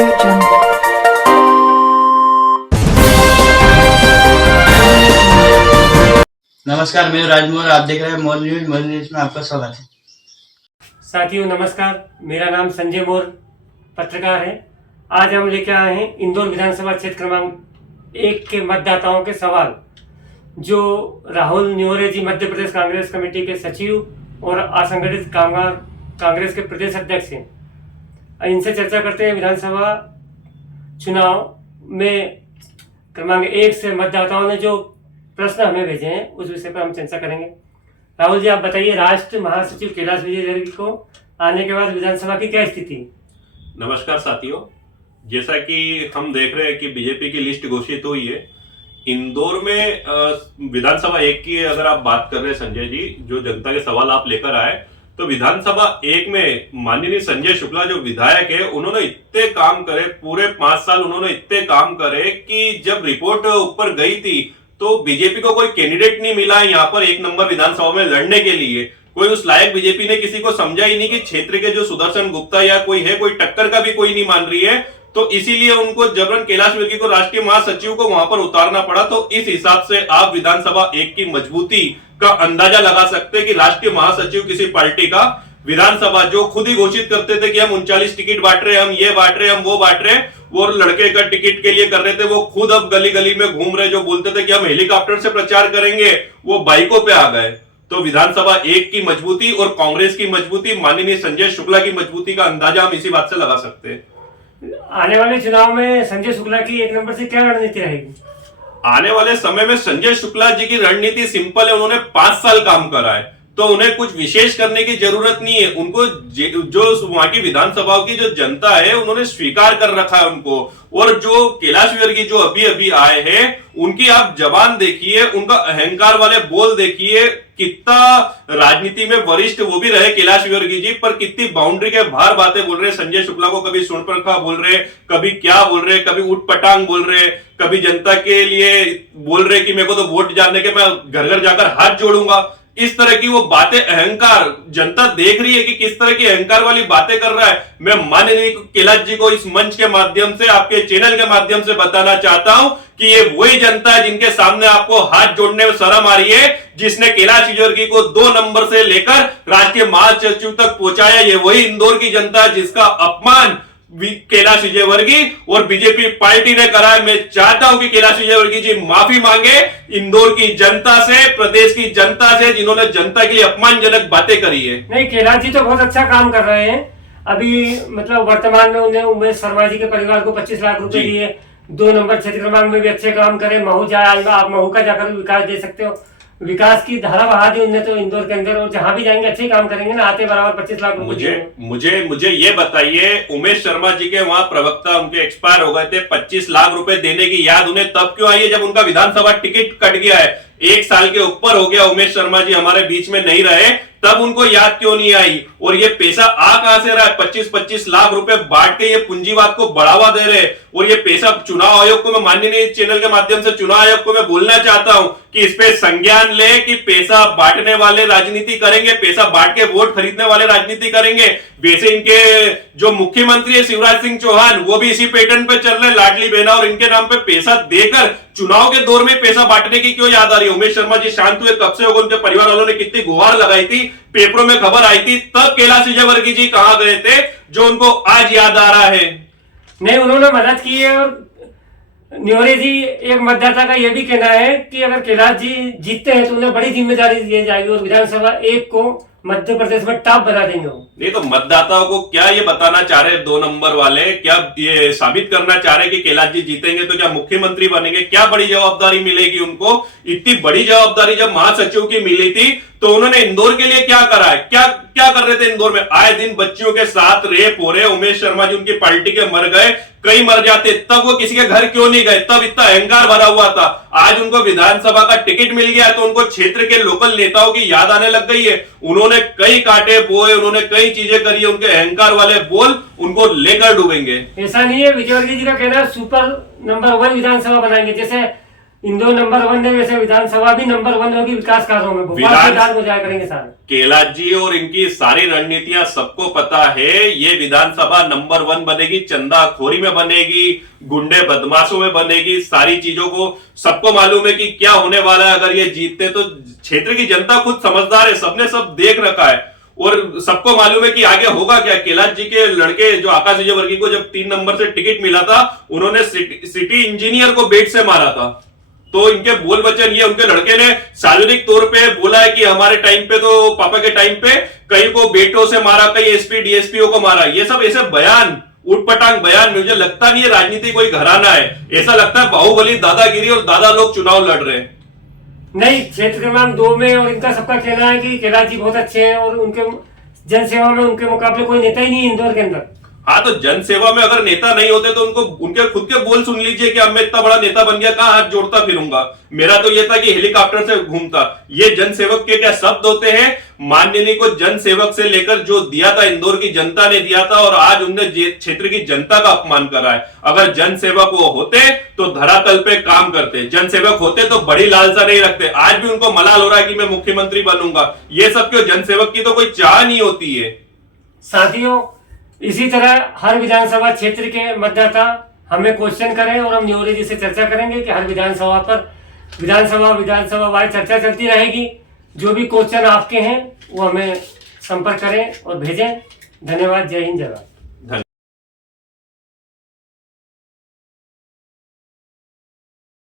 Audio Jungle. नमस्कार, मैं राजमोहन, आप देख रहे हैं मोर न्यूज में आपका स्वागत है। साथियों नमस्कार, मेरा नाम संजय मोर पत्रकार है। आज हम लेकर आए हैं इंदौर विधानसभा क्षेत्र क्रमांक 1 के मतदाताओं के सवाल, जो राहुल न्योरे जी मध्य प्रदेश कांग्रेस कमेटी के सचिव और असंगठित कामगार कांग्रेस के प्रदेश अध्यक्ष हैं। इनसे चर्चा करते हैं विधानसभा चुनाव में क्रमांक 1 से मतदाताओं ने जो प्रश्न हमें भेजे हैं उस विषय पर हम चर्चा करेंगे। राहुल जी, आप बताइए, राष्ट्र महासचिव कैलाश विजयवर्गीय को आने के बाद विधानसभा की क्या स्थिति है? नमस्कार साथियों, जैसा कि हम देख रहे हैं कि बीजेपी की लिस्ट घोषित हुई है। इंदौर में विधानसभा 1 की अगर आप बात कर रहे हैं संजय जी, जो जनता के सवाल आप लेकर आए, तो विधानसभा 1 में माननीय संजय शुक्ला जो विधायक है, उन्होंने इतने काम करे, पूरे 5 साल उन्होंने इतने काम करे कि जब रिपोर्ट ऊपर गई थी तो बीजेपी को कोई कैंडिडेट नहीं मिला यहाँ पर 1 नंबर विधानसभा में लड़ने के लिए। कोई उस लायक बीजेपी ने किसी को समझा ही नहीं कि क्षेत्र के जो सुदर्शन गुप्ता या कोई है, कोई टक्कर का भी कोई नहीं मान रही है, तो इसीलिए उनको जबरन कैलाश विजयवर्गीय को राष्ट्रीय महासचिव को वहां पर उतारना पड़ा। तो इस हिसाब से आप विधानसभा 1 की मजबूती का अंदाजा लगा सकते हैं कि राष्ट्रीय महासचिव किसी पार्टी का विधानसभा जो खुद ही घोषित करते थे कि हम 39 टिकट बांट रहे, हम ये बांट रहे, हम वो बांट रहे, वो लड़के का टिकट के लिए कर रहे थे, वो खुद अब गली गली में घूम रहे, जो बोलते थे कि हम हेलीकॉप्टर से प्रचार करेंगे, वो बाइकों पे आ गए। तो विधानसभा 1 की मजबूती और कांग्रेस की मजबूती, माननीय संजय शुक्ला की मजबूती का अंदाजा हम इसी बात से लगा सकते हैं। आने वाले चुनाव में संजय शुक्ला की 1 नंबर से क्या रणनीति रहेगी? आने वाले समय में संजय शुक्ला जी की रणनीति सिंपल है। उन्होंने 5 साल काम करा है, तो उन्हें कुछ विशेष करने की जरूरत नहीं है। उनको जो वहां की विधानसभाओं की जो जनता है, उन्होंने स्वीकार कर रखा है उनको। और जो कैलाश विजयवर्गीय जो अभी अभी आए हैं, उनकी आप जबान देखिए, उनका अहंकार वाले बोल देखिए, कितना राजनीति में वरिष्ठ वो भी रहे कैलाश विजयवर्गीय जी, पर कितनी बाउंड्री के बाहर बातें बोल रहे। संजय शुक्ला को कभी सुनपरखा बोल रहे, कभी क्या बोल रहे, कभी उठ पटांग बोल रहे, कभी जनता के लिए बोल रहे कि मेरे को तो वोट जानने के मैं घर घर जाकर हाथ जोड़ूंगा। इस तरह की वो बातें, अहंकार, जनता देख रही है कि किस तरह की अहंकार वाली बातें कर रहा है। मैं माननीय कैलाश जी को इस मंच के माध्यम से, आपके चैनल के माध्यम से बताना चाहता हूं कि ये वही जनता है जिनके सामने आपको हाथ जोड़ने में शर्म आ रही है, जिसने कैलाश विजयवर्गीय को 2 नंबर से लेकर राष्ट्रीय महासचिव तक पहुंचाया। ये वही इंदौर की जनता है जिसका अपमान कैलाश विजयवर्गीय और बीजेपी पार्टी ने करा है। मैं चाहता हूं कि कैलाश विजयवर्गीय जी माफी मांगे इंदौर की जनता से, प्रदेश की जनता से, जिन्होंने जनता के लिए अपमानजनक बातें करी है। नहीं, कैलाश जी तो बहुत अच्छा काम कर रहे हैं। अभी मतलब वर्तमान में उन्हें उमेश शर्मा जी के परिवार को 25 लाख रुपए दिए। 2 नंबर क्षेत्र क्रमांक में भी अच्छे काम करे। महू जाए, आप महू का जाकर विकास दे सकते हो। विकास की धारा बहा दी उनने तो इंदौर के अंदर, और जहां भी जाएंगे अच्छे काम करेंगे ना, आते बराबर 25 लाख रुपए। मुझे ये बताइए, उमेश शर्मा जी के वहां प्रवक्ता उनके एक्सपायर हो गए थे, 25 लाख रुपए देने की याद उन्हें तब क्यों आई है जब उनका विधानसभा टिकट कट गया है? 1 साल के ऊपर हो गया उमेश शर्मा जी हमारे बीच में नहीं रहे, तब उनको याद क्यों नहीं आई? और ये पैसा आ कहां से रहा है? 25-25 लाख रुपए बांट के ये पूंजीवाद को बढ़ावा दे रहे। और ये पैसा चुनाव आयोग को, मैं माननीय चैनल के माध्यम से चुनाव आयोग को मैं बोलना चाहता हूं कि इस पे संज्ञान ले कि पैसा बांटने वाले राजनीति करेंगे, पैसा बांट के वोट खरीदने वाले राजनीति करेंगे। वैसे इनके जो मुख्यमंत्री है शिवराज सिंह चौहान, वो भी इसी पैटर्न पे चल रहे, लाडली बहना और इनके नाम पे पैसा देकर चुनाव के दौर में पैसा बांटने की क्यों याद आ रही है? उमेश शर्मा जी शांत हुए कब से हो गए? उनके परिवार वालों ने कितनी गुहार लगाई थी, पेपरों में खबर आई थी, तब कैलाश विजयवर्गीय जी कहां गए थे जो उनको आज याद आ रहा है? नहीं, उन्होंने मदद की है। और न्योरे जी, एक मतदाता का यह भी कहना है कि अगर कैलाश जी जीतते हैं तो उन्हें बड़ी जिम्मेदारी दी जाएगी और विधानसभा 1 को मध्य प्रदेश में टॉप बना देंगे। नहीं तो मतदाताओं को क्या ये बताना चाह रहे 2 नंबर वाले, क्या ये साबित करना चाह रहे कि कैलाश जी जीतेंगे तो क्या मुख्यमंत्री बनेंगे? क्या बड़ी जवाबदारी मिलेगी उनको? इतनी बड़ी जवाबदारी जब महासचिव की मिली थी तो उन्होंने इंदौर के लिए क्या करा है? क्या कर रहे थे इंदौर में? आए दिन बच्चियों के साथ रेप हो रहे। उमेश शर्मा जी उनकी पार्टी के मर गए, कई मर जाते, तब वो किसी के घर क्यों नहीं गए? तब इतना अहंकार भरा हुआ था। आज उनको विधानसभा का टिकट मिल गया तो उनको क्षेत्र के लोकल नेताओं की याद आने लग गई है। उन्होंने कई कांटे बोए, उन्होंने कई चीजें करी है। उनके अहंकार वाले बोल उनको लेकर डूबेंगे। ऐसा नहीं है, विजयवर्गीय जी का कहना है सुपर नंबर 1 विधानसभा बनाएंगे। जैसे इंदौर नंबर 1 है, वैसे विधानसभा भी नंबर 1 होगी विकास कार्यों में। भोपाल के कार्य को जाया करेंगे सारे। कैलाश जी और इनकी सारी रणनीतियां सबको पता है। ये विधानसभा नंबर 1 बनेगी, चंदाखोरी में बनेगी, गुंडे बदमाशों में बनेगी, सारी चीजों को सबको मालूम है कि क्या होने वाला है। अगर ये जीतते तो क्षेत्र की जनता खुद समझदार है, सबने सब देख रखा है और सबको मालूम है कि आगे होगा क्या। कैलाश जी के लड़के जो आकाश विजयवर्गीय को जब 3 नंबर से टिकट मिला था, उन्होंने सिटी इंजीनियर को बेट से मारा था। तो इनके बोल वचन ये, उनके लड़के ने सार्वजनिक तौर पे बोला है कि हमारे टाइम पे तो पापा के टाइम पे कई को बेटों से मारा, कई एसपी डीएसपीओ को मारा। ये सब ऐसे बयान, उटपटांग बयान, मुझे लगता नहीं है राजनीति कोई घराना है। ऐसा लगता है बाहुबली दादागिरी और दादा लोग चुनाव लड़ रहे हैं। नहीं, क्षेत्र क्रमांक 2 में और इनका सबका कहना है कि कैलाश जी बहुत अच्छे हैं और उनके जनसेवा में उनके मुकाबले कोई नेता ही नहीं है इंदौर के अंदर। हाँ, तो जनसेवा में अगर नेता नहीं होते तो उनको उनके खुद के बोल सुन लीजिए कि अब मैं इतना बड़ा नेता बन गया, कहां हाथ जोड़ता फिरूंगा। मेरा तो ये था कि हेलीकॉप्टर से घूमता। ये जनसेवक के क्या शब्द होते हैं। माननीय को जनसेवक से लेकर जो दिया था इंदौर की जनता ने दिया था, और आज उनने क्षेत्र की जनता का अपमान करा है। अगर जनसेवक वो होते तो धरातल पे काम करते, जनसेवक होते तो बड़ी लालसा नहीं रखते। आज भी उनको मलाल हो रहा है कि मैं मुख्यमंत्री बनूंगा। ये सब क्यों, जनसेवक की तो कोई चाह नहीं होती है। साथियों, इसी तरह हर विधानसभा क्षेत्र के मतदाता हमें क्वेश्चन करें और हम न्योरी जी से चर्चा करेंगे कि हर विधानसभा पर विधानसभा वाइज चर्चा चलती रहेगी। जो भी क्वेश्चन आपके हैं वो हमें संपर्क करें और भेजें। धन्यवाद। जय हिंद, जय भारत।